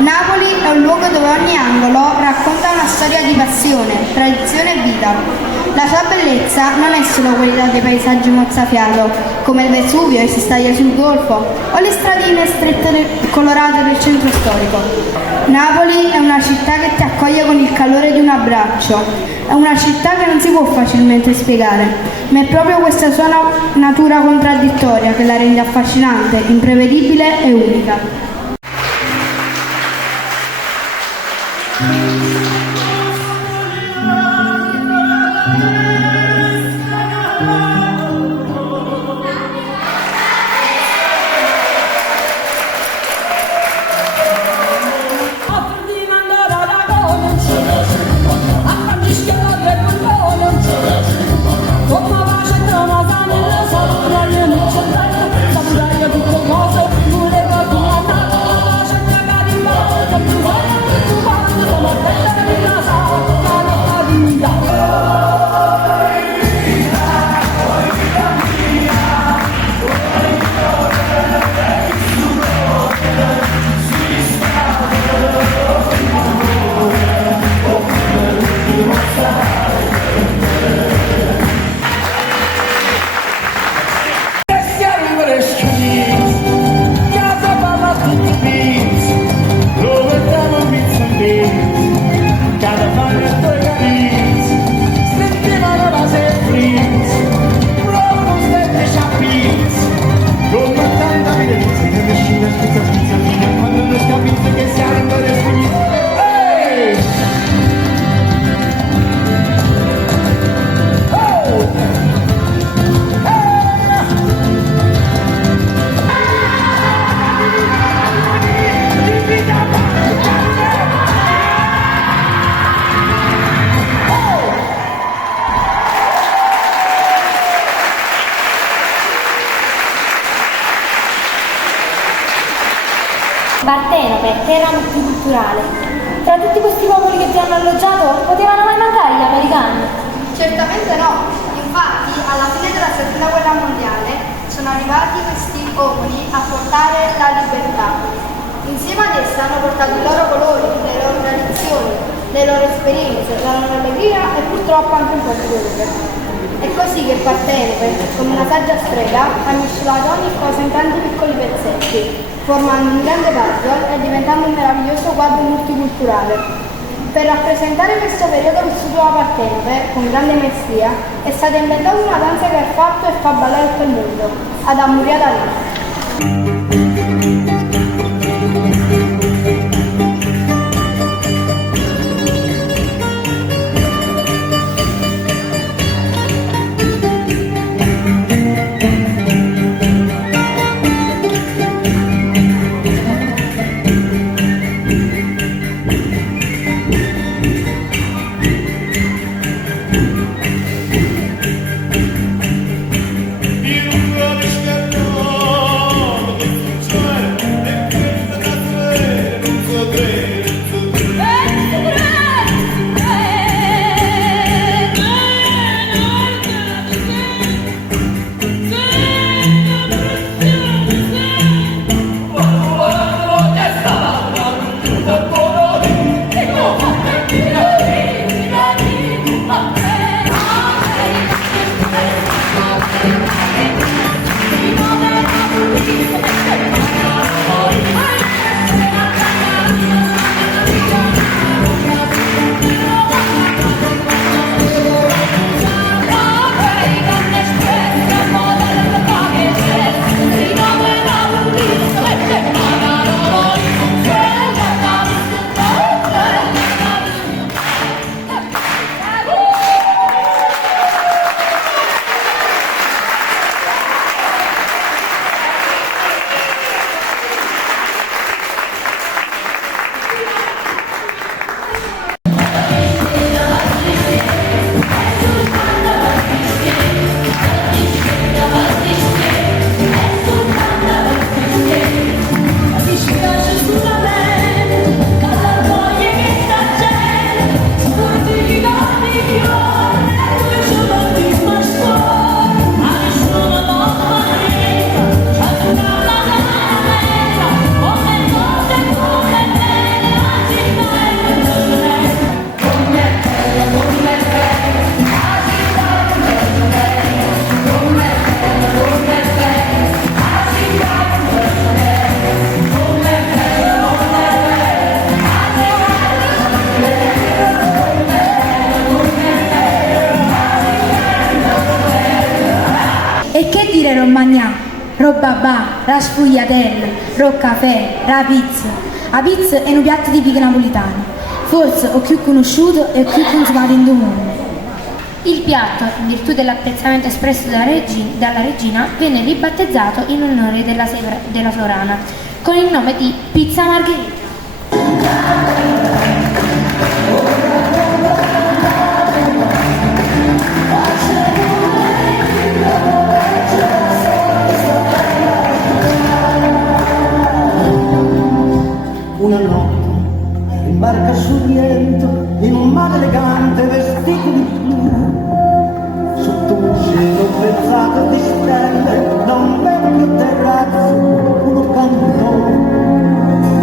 Napoli è un luogo dove ogni angolo racconta una storia di passione, tradizione e vita. La sua bellezza non è solo quella dei paesaggi mozzafiato, come il Vesuvio e si staglia sul Golfo, o le stradine strette e colorate del centro storico. Napoli è una città che ti accoglie con il calore di un abbraccio. È una città che non si può facilmente spiegare, ma è proprio questa sua natura contraddittoria che la rende affascinante, imprevedibile e unica. Partenope, terra multiculturale. Tra tutti questi popoli che ti hanno alloggiato, potevano mai mancare gli americani? Certamente no, infatti alla fine della seconda guerra mondiale sono arrivati questi popoli a portare la libertà. Insieme ad essa hanno portato i loro colori, le loro tradizioni, le loro esperienze, la loro allegria e purtroppo anche un po' di dolore. È così che Partenope, come una saggia strega, ha miscelato ogni cosa in tanti piccoli pezzetti, formando un grande puzzle e diventando un meraviglioso quadro multiculturale. Per rappresentare questo periodo vissuto da Partenope con grande maestria è stata inventata una danza che ha fatto e fa ballare tutto il mondo, ad Amuriata Lì. You magnà, roba ba, la sfogliatella, ro caffè, la pizza. La pizza è un piatto tipico napoletano, forse o più conosciuto e più consumato in mondo. Il piatto, in virtù dell'apprezzamento espresso dalla regina, venne ribattezzato in onore della sovrana, con il nome di pizza margherita. Una notte in barca sul Riento, in un mare elegante vestito di blu, sotto un cielo prezzato di stelle, da un vecchio terrazzo uno cantò,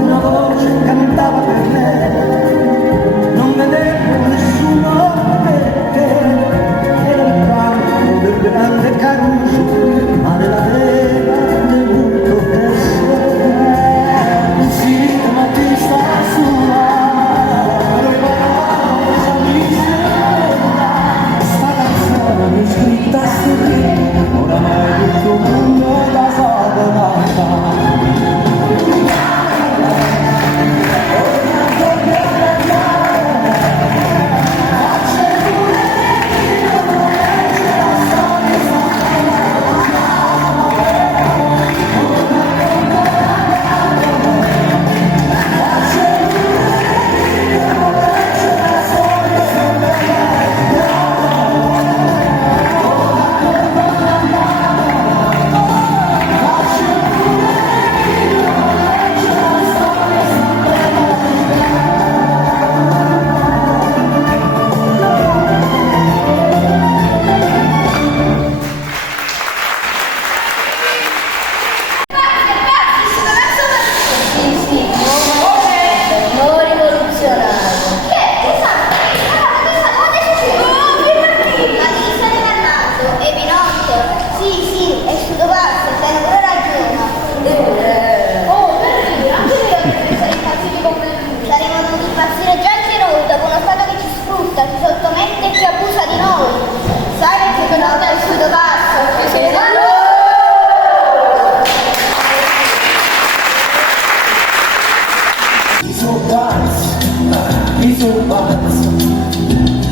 una voce cantava per lei, non vedevo nessuno perché era il canto del grande Caruso, ma nella vera tenuto essere.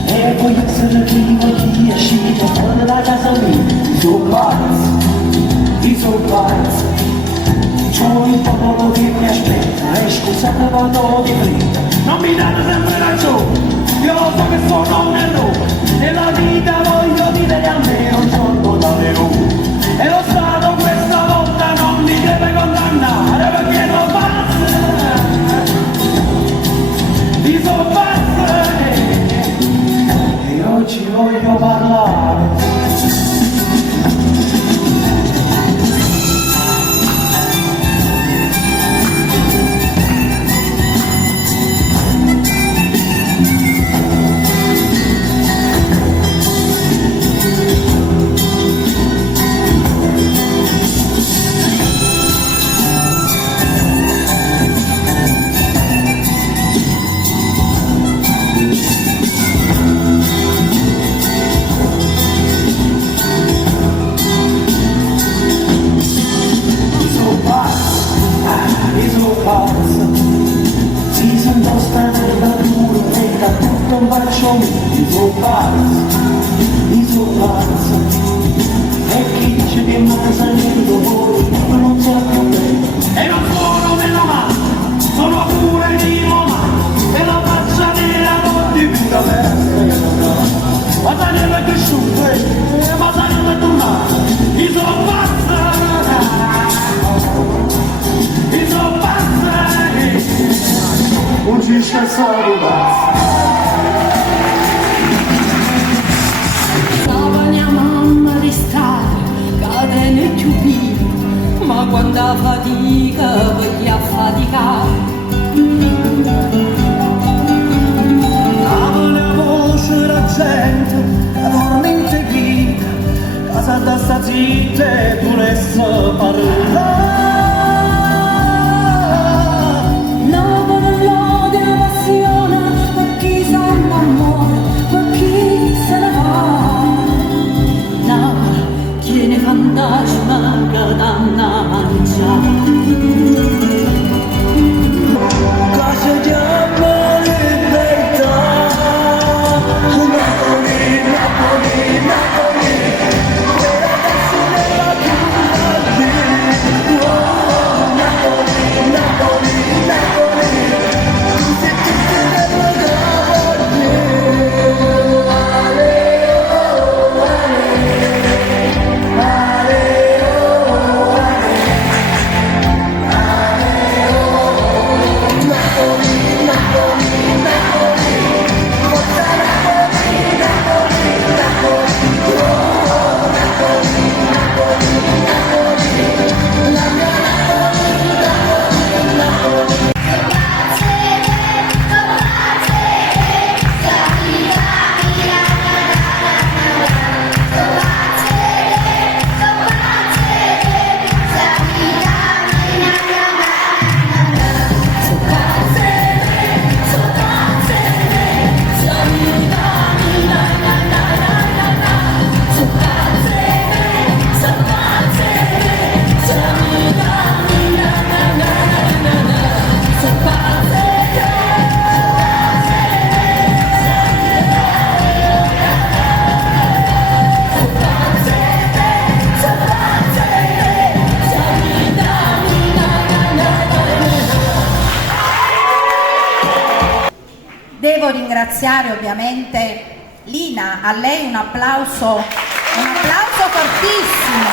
E voglio essere prima di uscire fuori da casa mia. I so pazzi, c'ho il popolo che mi aspetta e scusate vado di fretta. Non mi date sempre ragione, io lo so che sono un errore. Nella vita voglio vivere almeno un giorno da leone. E lo Stato questa volta non mi deve condannare perché lo pazzi. I so pazzi, e oggi voglio parlare. Si sento stanella duro e da tutto un bacio mi so pazzo e chi dice che mi ha salito fuori ma non so più bene e non sono meno male sono pure di Roma e la faccia nera non di più da me ma tagliamo è cresciuto ma tagliamo è tornato mi so pazzo non ci scherzato stava mia mamma di stare cadene più più ma quando fatica perché a faticare dava la voce la gente veramente vita casa da sta zitta e tu ne so parlare. fantasma Devo ringraziare ovviamente Lina, a lei un applauso fortissimo.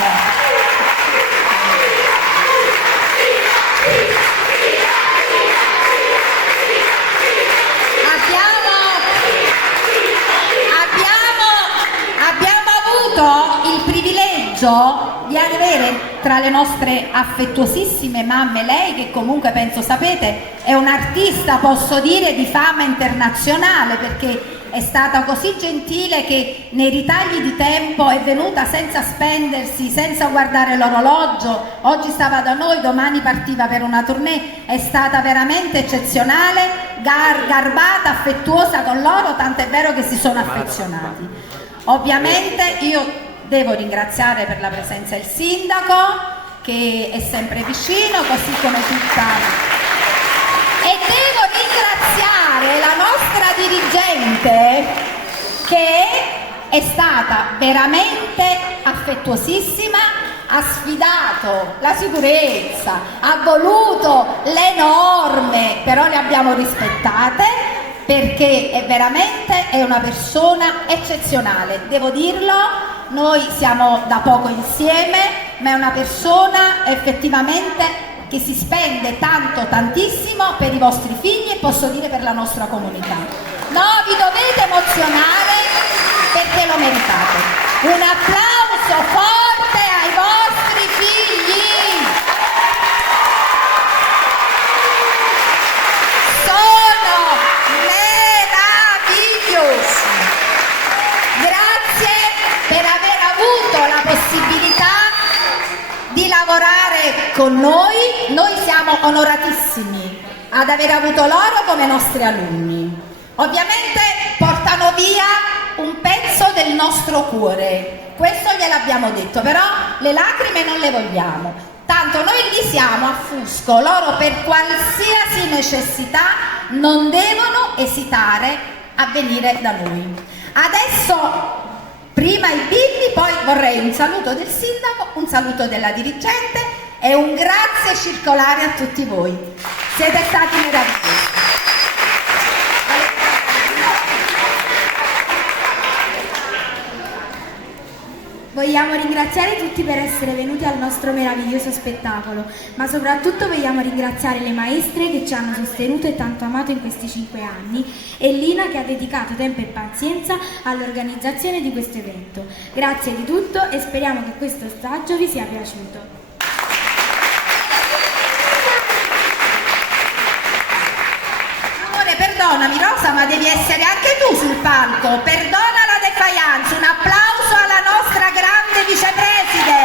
Abbiamo avuto il privilegio di avere tra le nostre affettuosissime mamme lei, che comunque penso sapete è un'artista, posso dire, di fama internazionale, perché è stata così gentile che nei ritagli di tempo è venuta senza spendersi, senza guardare l'orologio. Oggi stava da noi, domani partiva per una tournée. È stata veramente eccezionale, garbata, affettuosa con loro, tant'è vero che si sono affezionati. Ovviamente io devo ringraziare per la presenza il sindaco, che è sempre vicino, così come tutta... E devo ringraziare la nostra dirigente, che è stata veramente affettuosissima, ha sfidato la sicurezza, ha voluto le norme, però le abbiamo rispettate, perché è una persona eccezionale, devo dirlo. Noi siamo da poco insieme, ma è una persona effettivamente che si spende tantissimo per i vostri figli e posso dire per la nostra comunità. No, vi dovete emozionare perché lo meritate. Un applauso forte ai vostri figli. Sono meravigliosi. Grazie per aver avuto la possibilità di lavorare con noi. Noi siamo onoratissimi ad aver avuto loro come nostri alunni. Ovviamente portano via un pezzo del nostro cuore, questo gliel'abbiamo detto, però le lacrime non le vogliamo. Tanto noi gli siamo a Fusco, loro per qualsiasi necessità non devono esitare a venire da noi. Adesso prima i bimbi, poi vorrei un saluto del sindaco, un saluto della dirigente e un grazie circolare a tutti voi. Siete stati meravigliosi. Vogliamo ringraziare tutti per essere venuti al nostro meraviglioso spettacolo, ma soprattutto vogliamo ringraziare le maestre che ci hanno sostenuto e tanto amato in questi 5 anni e Lina che ha dedicato tempo e pazienza all'organizzazione di questo evento. Grazie di tutto e speriamo che questo ostaggio vi sia piaciuto. Amore, perdonami Rosa, ma devi essere anche tu sul palco. Perdona la defiance, un applauso alla nostra grande vicepreside.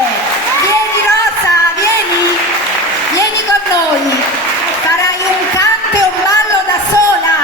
Vieni Rosa, vieni con noi. Farai un canto e un ballo da sola.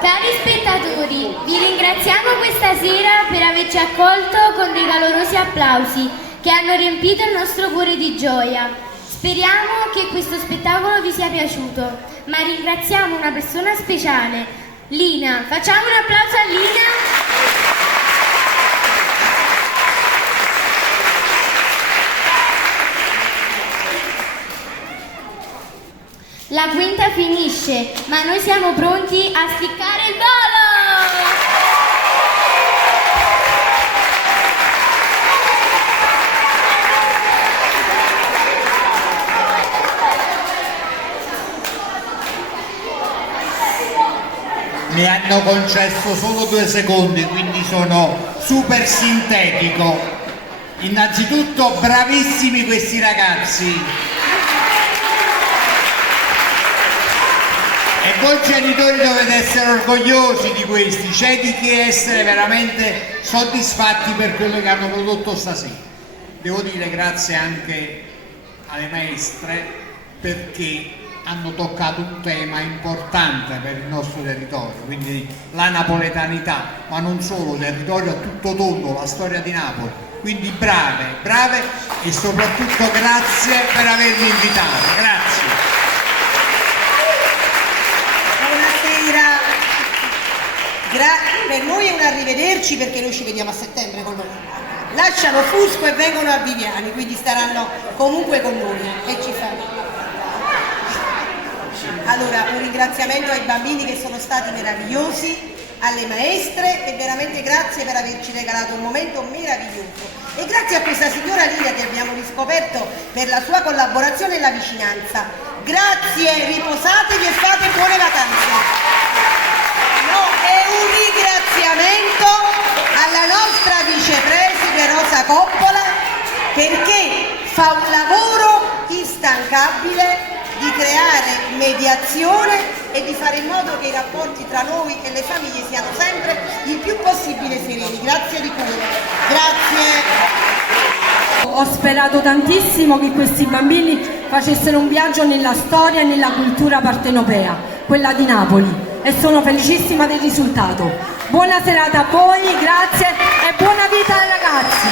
Cari spettatori, vi ringraziamo questa sera per averci accolto con dei calorosi applausi che hanno riempito il nostro cuore di gioia. Speriamo che questo spettacolo vi sia piaciuto, ma ringraziamo una persona speciale, Lina. Facciamo un applauso a Lina. La quinta finisce, ma noi siamo pronti a spiccare il volo! Mi hanno concesso solo 2 secondi, quindi sono super sintetico. Innanzitutto bravissimi questi ragazzi. E voi genitori dovete essere orgogliosi di questi, c'è di che essere veramente soddisfatti per quello che hanno prodotto stasera. Devo dire grazie anche alle maestre perché hanno toccato un tema importante per il nostro territorio, quindi la napoletanità, ma non solo, territorio a tutto tondo, la storia di Napoli. Quindi brave e soprattutto grazie per avermi invitato, grazie. per noi è un arrivederci, perché noi ci vediamo a settembre con loro. Lasciano Fusco e vengono a Viviani, quindi staranno comunque con noi e ci fanno. Allora, un ringraziamento ai bambini che sono stati meravigliosi, alle maestre, e veramente grazie per averci regalato un momento meraviglioso. E grazie a questa signora Lilia che abbiamo riscoperto per la sua collaborazione e la vicinanza. Grazie, riposatevi e fate buone vacanze. No, è un ringraziamento alla nostra vicepreside Rosa Coppola, perché fa un lavoro instancabile di creare mediazione e di fare in modo che i rapporti tra noi e le famiglie siano sempre il più possibile sereni. Grazie di cuore. Grazie. Ho sperato tantissimo che questi bambini facessero un viaggio nella storia e nella cultura partenopea, quella di Napoli, e sono felicissima del risultato. Buona serata a voi, grazie e buona vita ai ragazzi.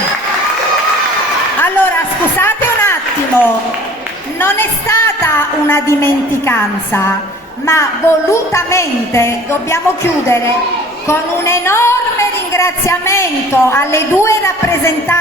Allora, scusate un attimo. Non è stata una dimenticanza, ma volutamente dobbiamo chiudere con un enorme ringraziamento alle due rappresentanti